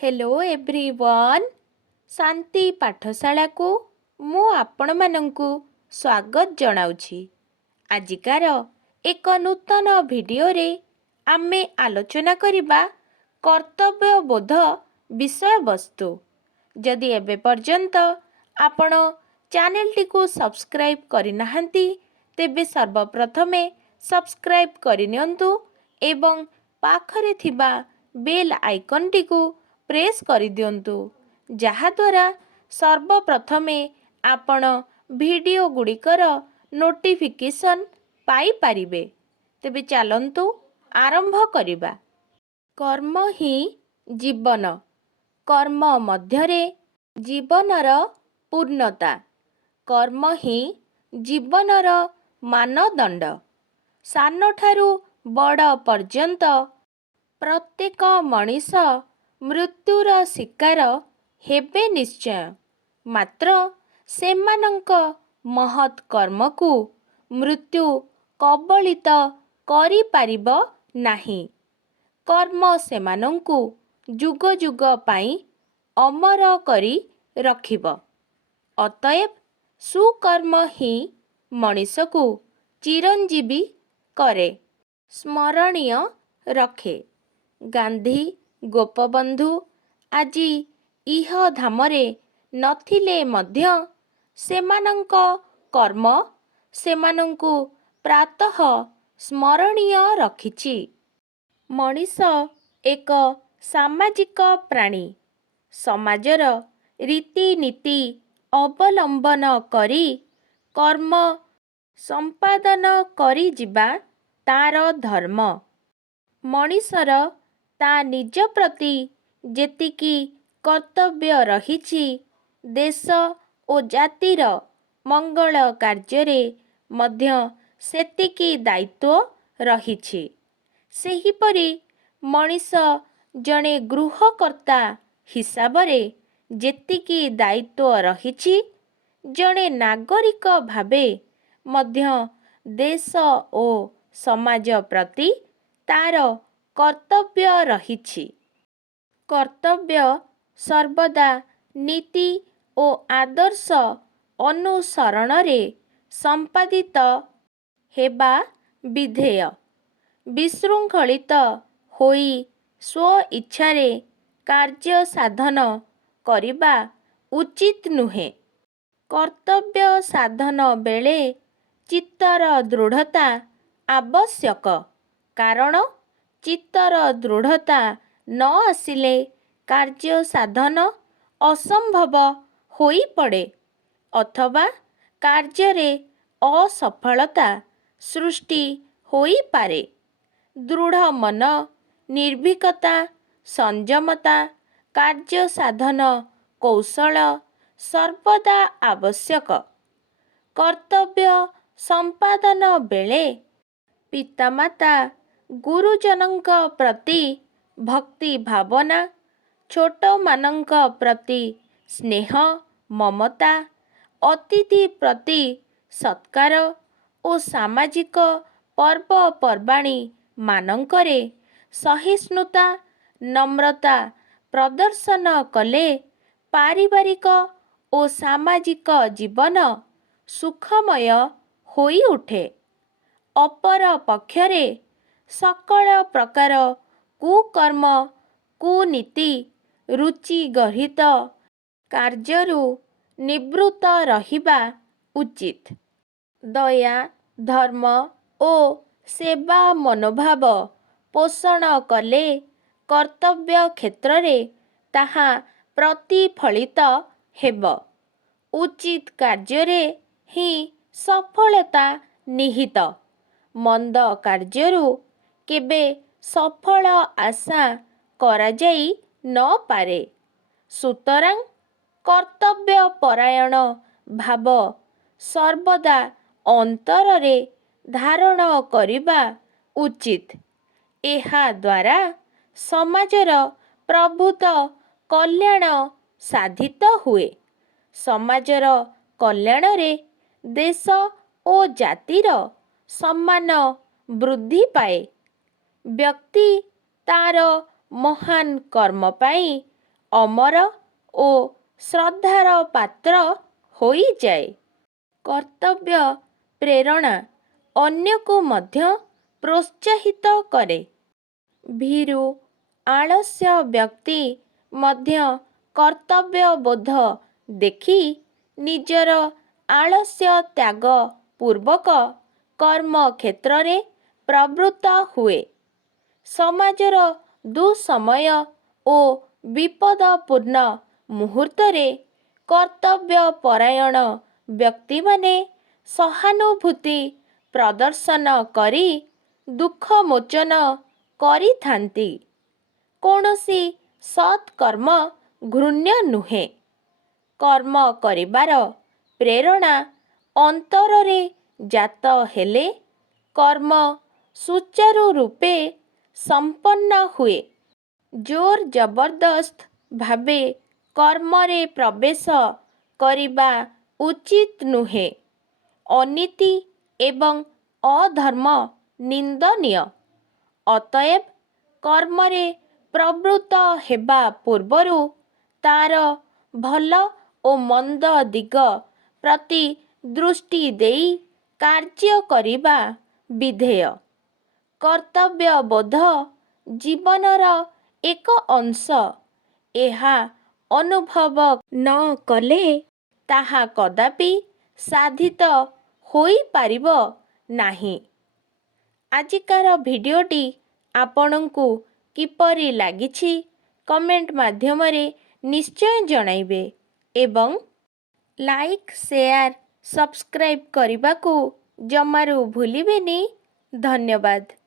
Hello everyone शांति पाठशाला को मु आपण मानंकु स्वागत जनाउछि। आजिकार एक नूतन वीडियो रे आमे आलोचना करिबा कर्तव्य बोध विषय वस्तु। जदि एबे पर्यंत आपण चैनल टी को सब्सक्राइब करिनाहंती तेबे सर्वप्रथमे सब्सक्राइब करिनियंतु एवं पाखरे थिबा बेल आइकन टी को प्रेस करि दियंतु जहाद्वारा सर्वप्रथमे आपण वीडियो गुड़िकर नोटिफिकेशन पाई पारिबे। तेबे चलंतु आरंभ करिबा। कर्म ही जीवन, कर्म मध्यरे जीवनर पूर्णता, कर्म ही जीवनर मानदंड। सानठारु बड़ पर्यंत प्रत्येक मनीष मृत्युर शिकार हेबे निश्चय, मात्र सेमानंक महत् कर्म को मृत्यु कबलित करि पारिब नाही। कर्म सेमानंकु जुग जुग पाई अमर करी रखिब। अतएव सुकर्म ही मनीष को चिरंजीवी करे, स्मरणीय रखे। गांधी गोपबंधु आजी इह धामरे नथिले मध्य सेमानंक कर्म सेमानंकु प्रातः स्मरणीय रखिछि। मनीष एक सामाजिक प्राणी। समाजर रीतिनीति अवलंबन करी कर्म संपादन करी जिबा तार धर्म। मनीषर ता निज प्रति जेतिकी कर्तव्य रहिछि, देश ओ जातिर मंगल कार्य मध्य सेतिकी दायित्व रहिछि। सेहिपरि मनीष जणे गृहकर्ता हिसाबरे जेतिकी दायित्व रहिछि, जणे नागरिक भावे मध्य देश ओ समाज प्रति तार कर्तव्य रहिछि। कर्तव्य सर्वदा नीति ओ आदर्श अनुसरण रे संपादित हेबा विधेय। विशृंखलित होई स्व इच्छारे कार्य साधन करिबा उचित नुहे। कर्तव्य साधन बेले चित्तर दृढ़ता आवश्यक, कारण चित्तर दृढ़ता न आसिले कार्य साधन असंभव होई पड़े अथवा कार्य असफलता सृष्टि होई पारे। दृढ़ मन, निर्भीकता, संयमता, कार्य साधन कौशल सर्वदा आवश्यक। कर्तव्य संपादन बेले पितामाता गुरुजनंक प्रति भक्ति भावना, छोट मानंक प्रति स्नेह ममता, अतिथि प्रति सत्कार ओ सामाजिक पर्वपर्वाणी मानंकरे सहिष्णुता नम्रता प्रदर्शन कले पारिवारिक ओ सामाजिक जीवन सुखमय होई उठे। अपर पक्षरे सकल प्रकार कुकर्म कुनीति रुचि गहित कार्यरु निवृत्त रहिबा उचित। दया धर्म ओ सेवा मनोभाव पोषण कले कर्तव्य क्षेत्ररे ताहा प्रतिफलित हेब। उचित कार्यरे ही सफलता निहित। मंद कार्यरु केबे सफल आशा करा जाई न पारे। सुतरां कर्तव्य परायण भाव सर्वदा अंतररे धारण करिबा उचित। एहा द्वारा समाजर प्रभुत कल्याण साधित हुए। समाजर कल्याण रे देश ओ जातिर सम्मान वृद्धि पाए। व्यक्ति तार महान कर्म पाई ଅମର ଓ ଶ୍ରଦ୍ଧାର ପାତ୍ର ହୋଇଯାଏ। କର୍ତ୍ତବ୍ୟ ପ୍ରେରଣା ଅନ୍ୟକୁ ମଧ୍ୟ ପ୍ରୋତ୍ସାହିତ କରେ। ଭୀରୁ ଆଳସ୍ୟ ବ୍ୟକ୍ତି ମଧ୍ୟ କର୍ତ୍ତବ୍ୟବୋଧ ଦେଖି ନିଜର ଆଳସ୍ୟ ତ୍ୟାଗ ପୂର୍ବକ କର୍ମକ୍ଷେତ୍ରରେ ପ୍ରବୃତ୍ତ ହୁଏ। ସମାଜର ଦୁଃସମୟ ଓ ବିପଦପୂର୍ଣ୍ଣ ମୁହୂର୍ତ୍ତରେ କର୍ତ୍ତବ୍ୟପରାୟଣ ବ୍ୟକ୍ତିମାନେ ସହାନୁଭୂତି ପ୍ରଦର୍ଶନ କରି ଦୁଃଖମୋଚନ କରିଥାନ୍ତି। କୌଣସି ସତ୍କର୍ମ ଘୃଣ୍ୟ ନୁହେଁ। କର୍ମ କରିବାର ପ୍ରେରଣା ଅନ୍ତରରେ ଜାତ ହେଲେ କର୍ମ ସୁଚାରୁ ରୂପେ ସମ୍ପନ୍ନ ହୁଏ। ଜୋର ଜବରଦସ୍ତ ଭାବେ କର୍ମରେ ପ୍ରବେଶ କରିବା ଉଚିତ ନୁହେଁ। ଅନୀତି ଏବଂ ଅଧର୍ମ ନିନ୍ଦନୀୟ। ଅତଏବ କର୍ମରେ ପ୍ରବୃତ୍ତ ହେବା ପୂର୍ବରୁ ତାର ଭଲ ଓ ମନ୍ଦ ଦିଗ ପ୍ରତି ଦୃଷ୍ଟି ଦେଇ କାର୍ଯ୍ୟ କରିବା ବିଧେୟ। କର୍ତ୍ତବ୍ୟବୋଧ ଜୀବନର ଏକ ଅଂଶ। ଏହା ଅନୁଭବ ନ କଲେ ତାହା କଦାପି ସାଧିତ ହୋଇପାରିବ ନାହିଁ। ଆଜିକାର ଭିଡ଼ିଓଟି ଆପଣଙ୍କୁ କିପରି ଲାଗିଛି କମେଣ୍ଟ ମାଧ୍ୟମରେ ନିଶ୍ଚୟ ଜଣାଇବେ ଏବଂ ଲାଇକ୍, ସେୟାର, ସବସ୍କ୍ରାଇବ୍ କରିବାକୁ ଜମାରୁ ଭୁଲିବେନି। ଧନ୍ୟବାଦ।